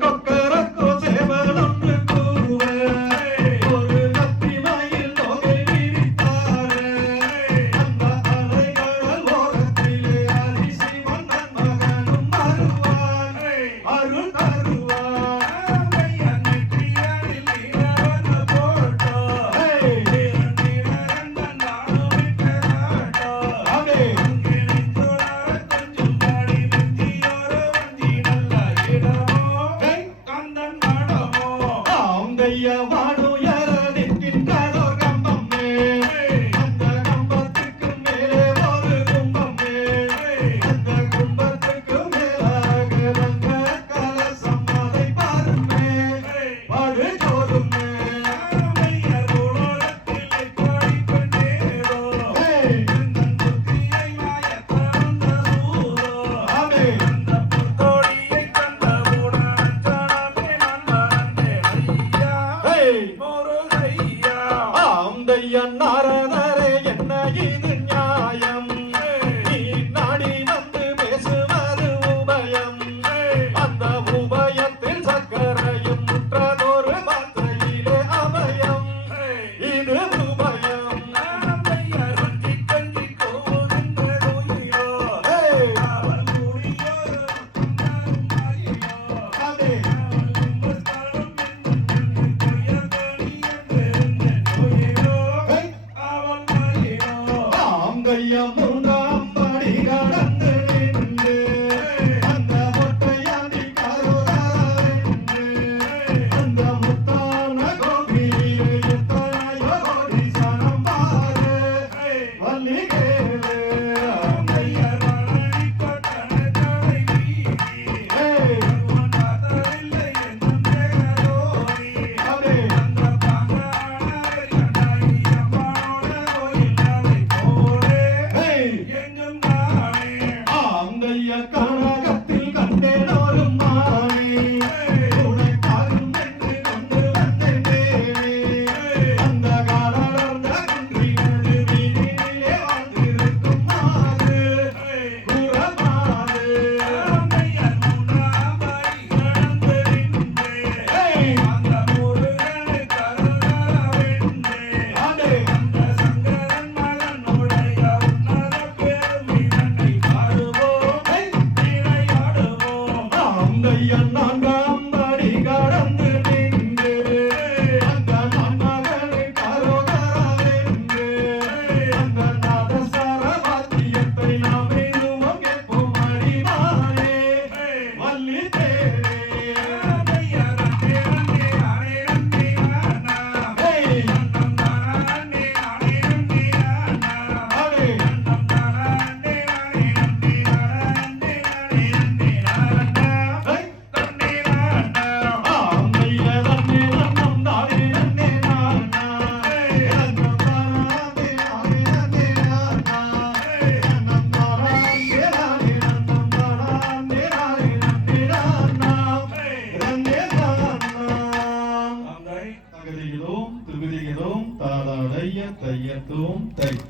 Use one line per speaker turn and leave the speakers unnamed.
Coco. um, tá.